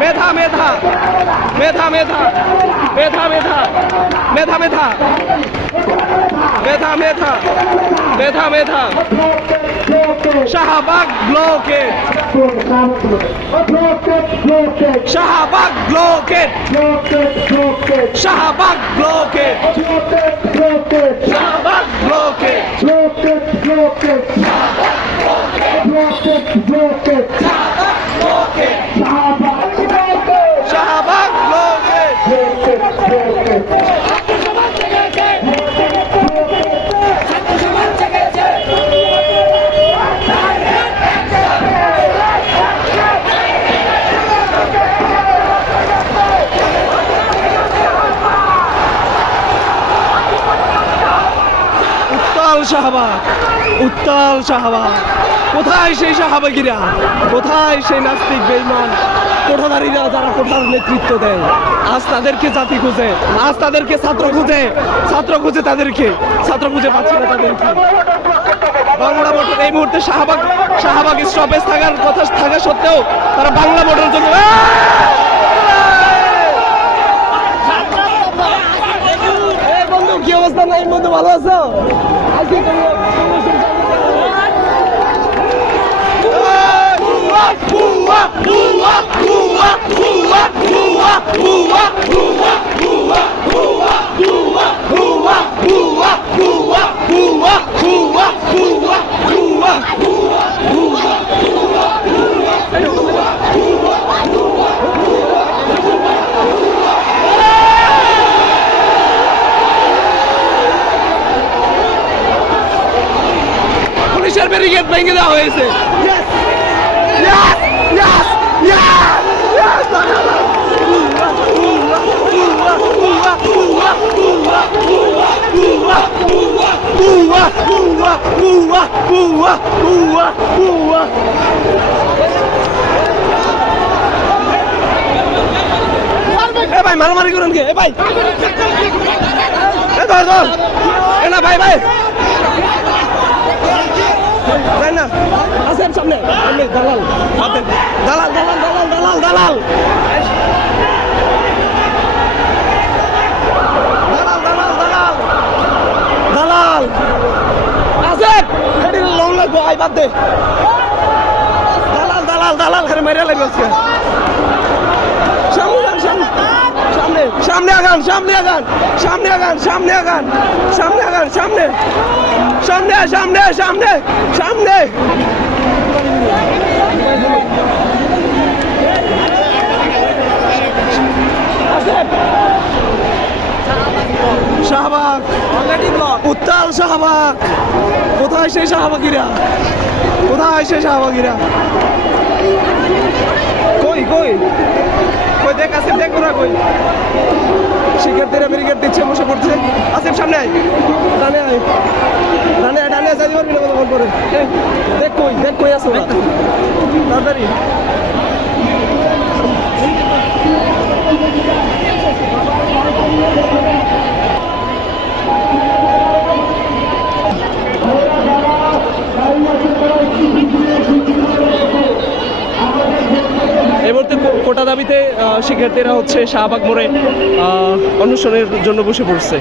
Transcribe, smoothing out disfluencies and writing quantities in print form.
মেধা মেধা মেধা মেধা মেধা মেধা মেধা মেধা মেধা মেধা মেধা মেধা Shahbag blockade Shahbag blockade Shahbag blockade Shahbag blockade Shahbag blockade Shahbag উত্তাল শাহবাগ কোথায় সেই শাহবাগীরা কোথায় সেই নাস্তিক বেঈমান কোঠাধারীরা যারা কোঠার নেতৃত্ব দেয় আজ তাদেরকে জাতি খুঁজে আজ তাদেরকে ছাত্র খুঁজে তাদেরকে ছাত্র খুঁজে পাচ্ছে না তাদেরকে বাংলা মোটর এই মুহূর্তে শাহবাগ স্টপেজ থাকার কথা থাকা সত্ত্বেও তারা বাংলা মোটরের জন্য বন্ধু কি অবস্থা নাই বন্ধু ভালো আছো পুলিশের ব্যারিকেড ভেঙে দেওয়া হয়েছে ভাই মারামারি করেন কে ভাই না ভাই ভাই না আসেন সামনে দালাল দালাল দালাল দালাল দালাল দালাল দালাল দালাল আসেন লং লাগবে আই বাদ দে দালাল দালাল দালাল করে মেরে লাগবে আজকে সামনে আগান সামনে আগান সামনে আগান সামনে আগান সামনে আগান সামনে সামনে সামনে সামনে সামনে শাহবাগ উত্তাল শাহবাগ কোথায় সেই শাহবাগীরা কোথায় সেই শাহবাগীরা কই কই কই দেখ আসিফ দেখ ওরা কই শিক্ষার্থীরা ব্যারিকেড দিচ্ছে বসে পড়ছে আসিফ সামনে আয় ডানে আয় ডানে ডানে যাইতে পারবি না কত বল করে দেখ কই আসো তাড়াতাড়ি এই মুহূর্তে কোটা দাবিতে শিক্ষার্থীরা হচ্ছে শাহবাগ মোড়ে অনশনের জন্য বসে পড়ছে।